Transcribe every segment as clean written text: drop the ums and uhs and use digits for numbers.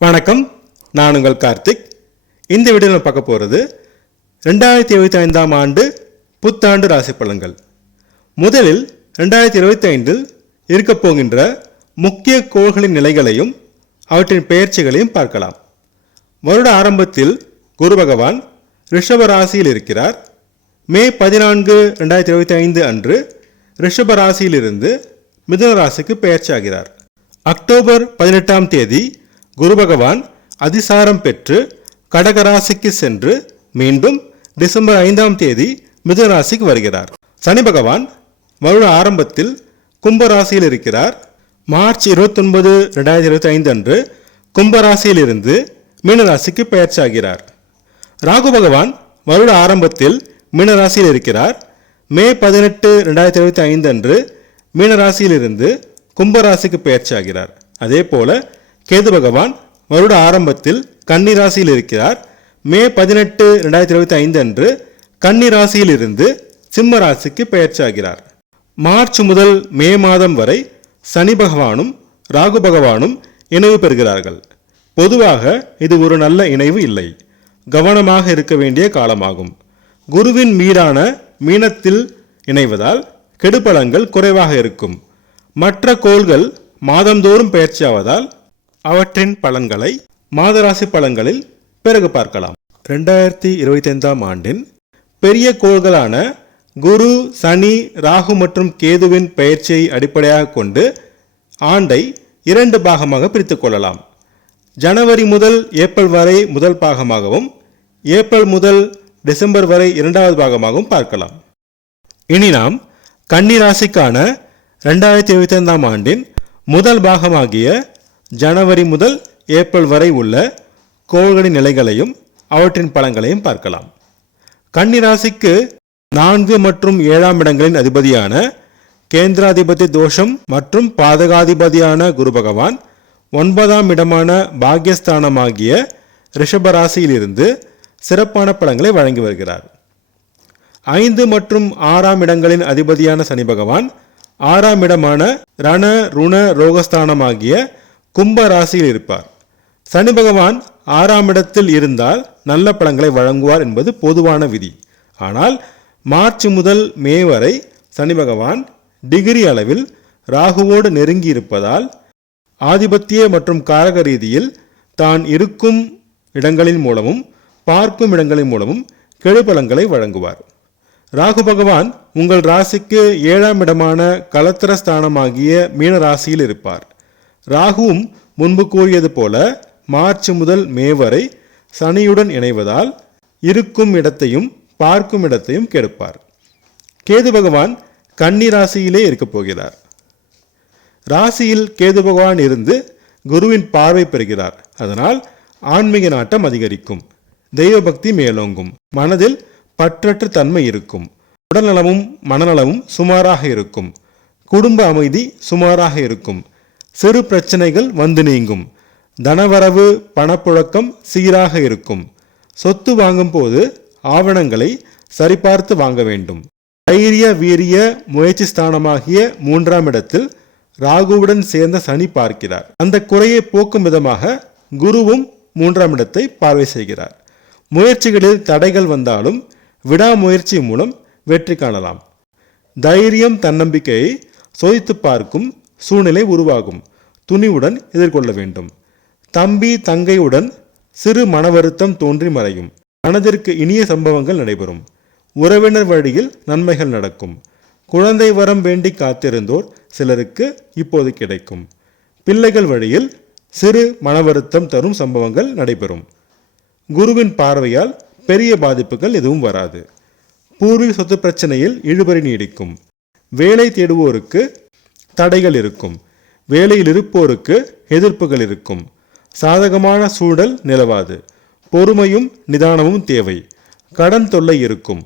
வணக்கம், நான் உங்கள் கார்த்திக். இந்த வீடியோவில் பார்க்க போகிறது 2025ஆம் ஆண்டு புத்தாண்டு ராசி பலன்கள். முதலில் 2025இல் இருக்கப் போகின்ற முக்கிய கோள்களின் நிலைகளையும் அவற்றின் பெயர்ச்சிகளையும் பார்க்கலாம். வருட ஆரம்பத்தில் குரு பகவான் ரிஷப ராசியில் இருக்கிறார். மே 14, 2025 அன்று ரிஷப ராசியிலிருந்து மிதுன ராசிக்கு பெயர்ச்சியாகிறார். அக்டோபர் 18ஆம் தேதி குரு பகவான் அதிசாரம் பெற்று கடகராசிக்கு சென்று மீண்டும் டிசம்பர் 5ஆம் தேதி மிதுன ராசிக்கு வருகிறார். சனி பகவான் வருட ஆரம்பத்தில் கும்பராசியில் இருக்கிறார். மார்ச் 29, 2025 அன்று கும்பராசியிலிருந்து மீனராசிக்கு பெயர்ச்சியாகிறார். ராகு பகவான் வருட ஆரம்பத்தில் மீனராசியில் இருக்கிறார். மே 18, 2025 அன்று மீனராசியிலிருந்து கும்பராசிக்கு பெயர்ச்சியாகிறார். அதே போல கேது பகவான் வருட ஆரம்பத்தில் கன்னி ராசியில் இருக்கிறார். மே 18, 2025 அன்று கன்னி ராசியில் இருந்து சிம்ம ராசிக்கு பெயர்ச்சியாகிறார். மார்ச் முதல் மே மாதம் வரை சனி பகவானும் ராகு பகவானும் இணைவு பெறுகிறார்கள். பொதுவாக இது ஒரு நல்ல இணைவு இல்லை. கவனமாக இருக்க வேண்டிய காலமாகும். குருவின் மீதான மீனத்தில் இணைவதால் கெடுபலன்கள் குறைவாக இருக்கும். மற்ற கோள்கள் மாதந்தோறும் பெயர்ச்சியாவதால் அவற்றின் பலன்களை மாதராசி பலன்களில் பிறகு பார்க்கலாம். 2025ஆம் ஆண்டின் பெரிய கோள்களான குரு, சனி, ராகு மற்றும் கேதுவின் பெயர்ச்சியை அடிப்படையாக கொண்டு ஆண்டை 2 பாகமாக பிரித்துக் கொள்ளலாம். ஜனவரி முதல் ஏப்ரல் வரை முதல் பாகமாகவும், ஏப்ரல் முதல் டிசம்பர் வரை 2வது பாகமாகவும் பார்க்கலாம். இனி நாம் கன்னி ராசிக்கான 2025ஆம் ஆண்டின் முதல் பாகமாகிய ஜனவரி முதல் ஏப்ரல் வரை உள்ள கோள்களின் நிலைகளையும் அவற்றின் பலன்களையும் பார்க்கலாம். கன்னி ராசிக்கு 4 மற்றும் 7ஆம் இடங்களின் அதிபதியான கேந்திராதிபதி தோஷம் மற்றும் பாதகாதிபதியான குரு பகவான் 9ஆம் இடமான பாக்யஸ்தானமாகிய ரிஷப ராசியிலிருந்து சிறப்பான பலன்களை வழங்கி வருகிறார். 5 மற்றும் 6ஆம் இடங்களின் அதிபதியான சனி பகவான் 6ஆம் இடமான ரண ருண ரோகஸ்தானமாகிய கும்ப ராசியில் இருப்பார். சனி பகவான் 6ஆம் இடத்தில் இருந்தால் நல்ல பலன்களை வழங்குவார் என்பது பொதுவான விதி. ஆனால் மார்ச் முதல் மே வரை சனி பகவான் டிகிரி அளவில் ராகுவோடு நெருங்கி இருப்பதால் ஆதிபத்திய மற்றும் காரக ரீதியில் தான் இருக்கும் இடங்களின் மூலமும் பார்க்கும் இடங்களின் மூலமும் கெடுபலன்களை வழங்குவார். ராகு பகவான் உங்கள் ராசிக்கு 7ஆம் இடமான கலத்திரஸ்தானமாகிய மீன ராசியில் இருப்பார். ராகுவும் முன்பு கூறியது போல மார்ச் முதல் மே வரை சனியுடன் இணைவதால் இருக்கும் இடத்தையும் பார்க்கும் இடத்தையும் கெடுப்பார். கேது பகவான் கன்னி ராசியிலே இருக்கப் போகிறார். ராசியில் கேது பகவான் இருந்து குருவின் பார்வை பெறுகிறார். அதனால் ஆன்மீக நாட்டம் அதிகரிக்கும், தெய்வ பக்தி மேலோங்கும், மனதில் பற்றற்ற தன்மை இருக்கும், உடல்நலமும் மனநலமும் சுமாராக இருக்கும், குடும்ப அமைதி சுமாராக இருக்கும், சிறு பிரச்சனைகள் வந்து நீங்கும், தனவரவு பணப்புழக்கம் சீராக இருக்கும். சொத்து வாங்கும் போது ஆவணங்களை சரிபார்த்து வாங்க வேண்டும். தைரிய வீரிய முயற்சி ஸ்தானமாகிய 3ஆம் இடத்தில் ராகுவுடன் சேர்ந்த சனி பார்க்கிறார். அந்த குறையை போக்கும் விதமாக குருவும் 3ஆம் இடத்தை பார்வை செய்கிறார். முயற்சிகளில் தடைகள் வந்தாலும் விடாமுயற்சி மூலம் வெற்றி காணலாம். தைரியம் தன்னம்பிக்கையை சோதித்து பார்க்கும் சூழ்நிலை உருவாகும். துணிவுடன் எதிர்கொள்ள வேண்டும். தம்பி தங்கையுடன் சிறு மன வருத்தம் தோன்றி மறையும். மனதிற்கு இனிய சம்பவங்கள் நடைபெறும். உறவினர் வழியில் நன்மைகள் நடக்கும். குழந்தை வரம் வேண்டி காத்திருந்தோர் சிலருக்கு இப்போது கிடைக்கும். பிள்ளைகள் வழியில் சிறு மன வருத்தம் தரும் சம்பவங்கள் நடைபெறும். குருவின் பார்வையால் பெரிய பாதிப்புகள் எதுவும் வராது. பூர்வீக சொத்து பிரச்சனையில் இழுபறி நீடிக்கும். வேலை தேடுவோருக்கு தடைகள் இருக்கும். வேலையில் இருப்போருக்கு எதிர்ப்புகள் இருக்கும். சாதகமான சூழல் நிலவாது. பொறுமையும் நிதானமும் தேவை. கடன் தொல்லை இருக்கும்.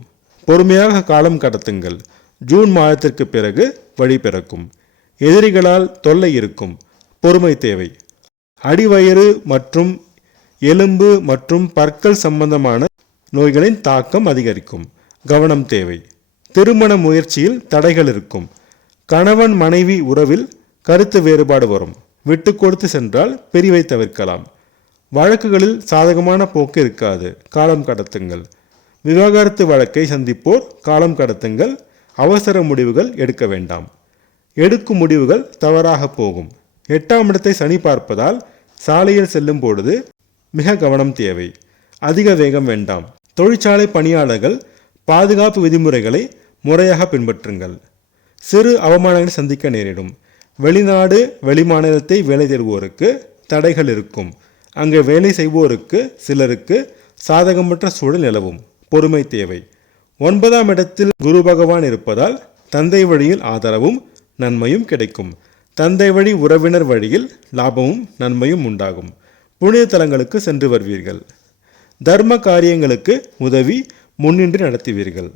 பொறுமையாக காலம் கடத்துங்கள். ஜூன் மாதத்திற்கு பிறகு வழி பிறக்கும். எதிரிகளால் தொல்லை இருக்கும். பொறுமை தேவை. அடிவயிறு மற்றும் எலும்பு மற்றும் பற்கள் சம்பந்தமான நோய்களின் தாக்கம் அதிகரிக்கும். கவனம் தேவை. திருமண முயற்சியில் தடைகள் இருக்கும். கணவன் மனைவி உறவில் கருத்து வேறுபாடு வரும். விட்டு கொடுத்து சென்றால் பிரிவை தவிர்க்கலாம். வழக்குகளில் சாதகமான போக்கு இருக்காது, காலம் கடத்துங்கள். விவாகரத்து வழக்கை சந்திப்போர் காலம் கடத்துங்கள். அவசர முடிவுகள் எடுக்க வேண்டாம். எடுக்கும் முடிவுகள் தவறாக போகும். 8ஆம் இடத்தை சனி பார்ப்பதால் சாலையில் செல்லும் பொழுது மிக கவனம் தேவை. அதிக வேகம் வேண்டாம். தொழிற்சாலை பணியாளர்கள் பாதுகாப்பு விதிமுறைகளை முறையாக பின்பற்றுங்கள். சிறு அவமானங்களை சந்திக்க நேரிடும். வெளிநாடு வெளிமாநிலத்தை வேலை தேடுவோருக்கு தடைகள் இருக்கும். அங்கே வேலை செய்வோருக்கு சிலருக்கு சாதகமற்ற சூழல் நிலவும். பொறுமை தேவை. 9ஆம் இடத்தில் குரு பகவான் இருப்பதால் தந்தை வழியில் ஆதரவும் நன்மையும் கிடைக்கும். தந்தை வழி உறவினர் வழியில் லாபமும் நன்மையும் உண்டாகும். புனித தலங்களுக்கு சென்று வருவீர்கள். தர்ம காரியங்களுக்கு உதவி முன்னின்று நடத்துவீர்கள்.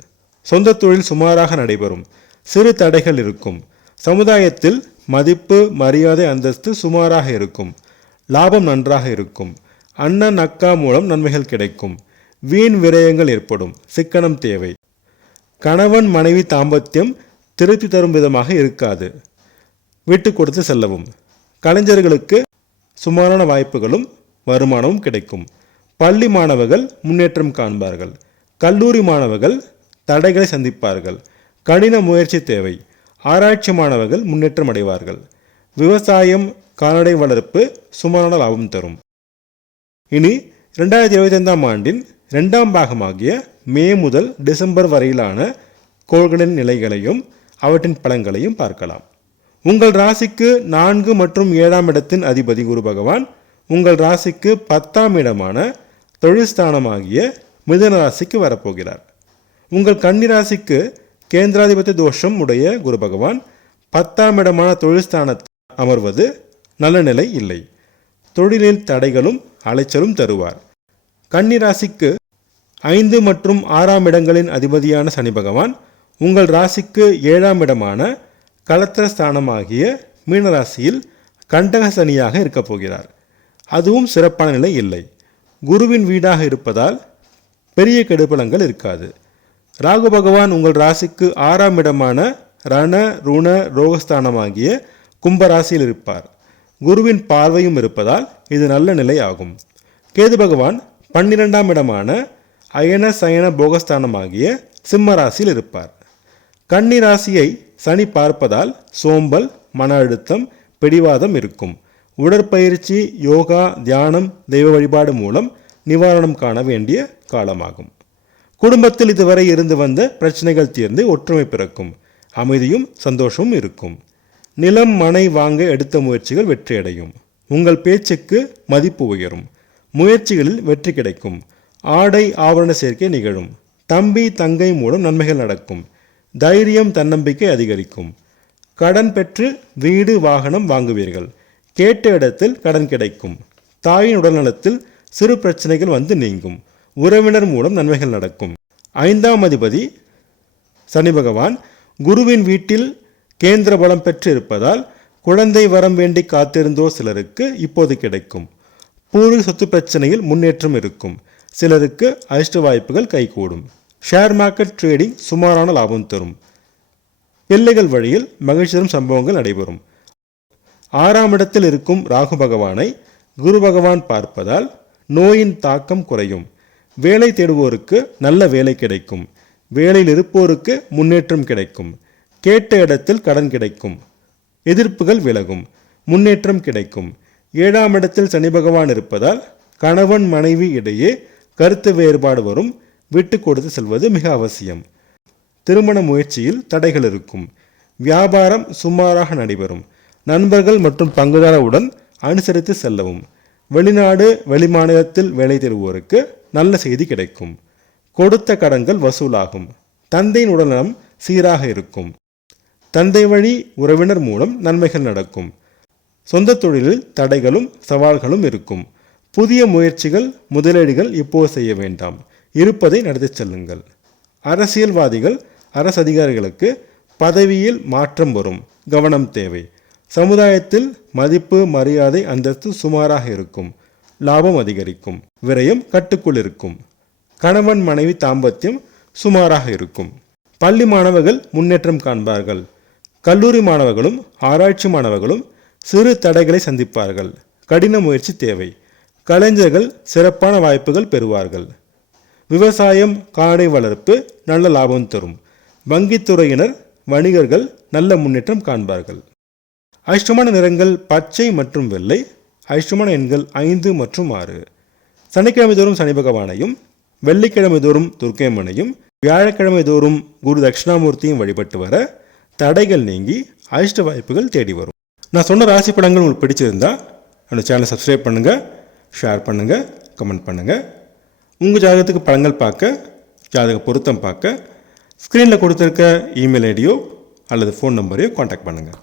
சொந்த தொழில் சுமாராக நடைபெறும். சிறு தடைகள் இருக்கும். சமுதாயத்தில் மதிப்பு மரியாதை அந்தஸ்து சுமாராக இருக்கும். லாபம் நன்றாக இருக்கும். அண்ணன் அக்கா மூலம் நன்மைகள் கிடைக்கும். வீண் விரயங்கள் ஏற்படும். சிக்கனம் தேவை. கணவன் மனைவி தாம்பத்தியம் திருப்தி தரும் விதமாக இருக்காது. விட்டு கொடுத்து செல்லவும். கலைஞர்களுக்கு சுமாரான வாய்ப்புகளும் வருமானமும் கிடைக்கும். பள்ளி மாணவர்கள் முன்னேற்றம் காண்பார்கள். கல்லூரி மாணவர்கள் தடைகளை சந்திப்பார்கள். கடின முயற்சி தேவை. ஆராய்ச்சி மாணவர்கள் முன்னேற்றம் அடைவார்கள். விவசாயம் கால்நடை வளர்ப்பு சுமாரான லாபம் தரும். இனி 2025ஆம் ஆண்டின் 2ஆம் பாகமாகிய மே முதல் டிசம்பர் வரையிலான கோள்களின் நிலைகளையும் அவற்றின் பலன்களையும் பார்க்கலாம். உங்கள் ராசிக்கு 4 மற்றும் 7ஆம் இடத்தின் அதிபதி குரு பகவான் உங்கள் ராசிக்கு 10ஆம் இடமான தொழில்ஸ்தானமாகிய மிதுன ராசிக்கு வரப்போகிறார். உங்கள் கன்னி ராசிக்கு கேந்திராதிபதி தோஷம் உடைய குரு பகவான் 10ஆம் இடமான தொழில்ஸ்தானத்தில் அமர்வது நல்ல நிலை இல்லை. தொழிலில் தடைகளும் அலைச்சலும் தருவார். கன்னி ராசிக்கு 5 மற்றும் 6ஆம் இடங்களின் அதிபதியான சனி பகவான் உங்கள் ராசிக்கு 7ஆம் இடமான கலத்திரஸ்தானமாகிய மீனராசியில் கண்டக சனியாக இருக்கப் போகிறார். அதுவும் சிறப்பான நிலை இல்லை. குருவின் வீடாக இருப்பதால் பெரிய கெடுபலங்கள் இருக்காது. ராகு பகவான் உங்கள் ராசிக்கு 6ஆம் இடமான ரண ருண ரோகஸ்தானமாகிய கும்பராசியில் இருப்பார். குருவின் பார்வையும் இருப்பதால் இது நல்ல நிலை ஆகும். கேது பகவான் 12ஆம் இடமான அயன சயன போகஸ்தானமாகிய சிம்ம ராசியில் இருப்பார். கன்னி ராசியை சனி பார்ப்பதால் சோம்பல், மன அழுத்தம், பிடிவாதம் இருக்கும். உடற்பயிற்சி, யோகா, தியானம், தெய்வ வழிபாடு மூலம் நிவாரணம் காண வேண்டிய காலமாகும். குடும்பத்தில் இதுவரை இருந்து வந்த பிரச்சனைகள் தீர்ந்து ஒற்றுமை பிறக்கும். அமைதியும் சந்தோஷமும் இருக்கும். நிலம் மனை வாங்க எடுத்த முயற்சிகள் வெற்றியடையும். உங்கள் பேச்சுக்கு மதிப்பு உயரும். முயற்சிகளில் வெற்றி கிடைக்கும். ஆடை ஆபரண சேர்க்கை நிகழும். தம்பி தங்கை மூலம் நன்மைகள் நடக்கும். தைரியம் தன்னம்பிக்கை அதிகரிக்கும். கடன் பெற்று வீடு வாகனம் வாங்குவீர்கள். கேட்ட இடத்தில் கடன் கிடைக்கும். தாயின் உடல்நலத்தில் சிறு பிரச்சனைகள் வந்து நீங்கும். உறவினர் மூலம் நன்மைகள் நடக்கும். 5ஆம் அதிபதி சனி பகவான் குருவின் வீட்டில் கேந்திர பலம் பெற்று இருப்பதால் குழந்தை வரம் வேண்டி காத்திருந்தோ சிலருக்கு இப்போது கிடைக்கும். பூர்வீக சொத்து பிரச்சனையில் முன்னேற்றம் இருக்கும். சிலருக்கு அதிர்ஷ்ட வாய்ப்புகள் கைகூடும். ஷேர் மார்க்கெட் ட்ரேடிங் சுமாரான லாபம் தரும். பிள்ளைகள் வழியில் மகிழ்ச்சி தரும் சம்பவங்கள் நடைபெறும். 6ஆம் இடத்தில் இருக்கும் ராகு பகவானை குரு பகவான் பார்ப்பதால் நோயின் தாக்கம் குறையும். வேலை தேடுவோருக்கு நல்ல வேலை கிடைக்கும். வேலையில் இருப்போருக்கு முன்னேற்றம் கிடைக்கும். கேட்ட இடத்தில் கடன் கிடைக்கும். எதிர்ப்புகள் விலகும். முன்னேற்றம் கிடைக்கும். 7ஆம் இடத்தில் சனி பகவான் இருப்பதால் கணவன் மனைவி இடையே கருத்து வேறுபாடு வரும். விட்டு கொடுத்து செல்வது மிக அவசியம். திருமண முயற்சியில் தடைகள் இருக்கும். வியாபாரம் சுமாராக நடைபெறும். நண்பர்கள் மற்றும் பங்குதாரருடன் அனுசரித்து செல்லவும். வெளிநாடு வெளிமாநிலத்தில் வேலை தேடுவோருக்கு நல்ல செய்தி கிடைக்கும். கொடுத்த கடன்கள் வசூலாகும். தந்தையின் உடல்நலம் சீராக இருக்கும். தந்தை வழி உறவினர் மூலம் நன்மைகள் நடக்கும். சொந்த தொழிலில் தடைகளும் சவால்களும் இருக்கும். புதிய முயற்சிகள் முதலீடுகள் இப்போது செய்ய வேண்டாம். இருப்பதை நடத்தி செல்லுங்கள். அரசியல்வாதிகள் அரசு அதிகாரிகளுக்கு பதவியில் மாற்றம் வரும். கவனம் தேவை. சமுதாயத்தில் மதிப்பு மரியாதை அந்தஸ்து சுமாராக இருக்கும். லாபம் அதிகரிக்கும். விரயம் கட்டுக்குள் இருக்கும். கணவன் மனைவி தாம்பத்தியம் சுமாராக இருக்கும். பள்ளி மாணவர்கள் முன்னேற்றம் காண்பார்கள். கல்லூரி மாணவர்களும் ஆராய்ச்சி மாணவர்களும் சிறு தடைகளை சந்திப்பார்கள். கடின முயற்சி தேவை. கலைஞர்கள் சிறப்பான வாய்ப்புகள் பெறுவார்கள். விவசாயம், காடை வளர்ப்பு நல்ல லாபம் தரும். வங்கித்துறையினர், வணிகர்கள் நல்ல முன்னேற்றம் காண்பார்கள். அதிர்ஷ்டமான நிறங்கள் பச்சை மற்றும் வெள்ளை. அதிர்ஷ்டமான எண்கள் 5 மற்றும் 6. சனிக்கிழமை தோறும் சனி பகவானையும், வெள்ளிக்கிழமை தோறும் துர்க்கையம்மனையும், வியாழக்கிழமை தோறும் குரு தட்சிணாமூர்த்தியும் வழிபட்டு வர தடைகள் நீங்கி அதிர்ஷ்ட வாய்ப்புகள் தேடி வரும். நான் சொன்ன ராசி பலன்கள் உங்களுக்கு பிடிச்சிருந்தா என்னோட சேனலை சப்ஸ்கிரைப் பண்ணுங்கள், ஷேர் பண்ணுங்கள், கமெண்ட் பண்ணுங்கள். உங்கள் ஜாதகத்துக்கு பலன்கள் பார்க்க, ஜாதக பொருத்தம் பார்க்க ஸ்க்ரீனில் கொடுத்துருக்க இமெயில் ஐடியோ அல்லது ஃபோன் நம்பரையோ காண்டாக்ட் பண்ணுங்கள்.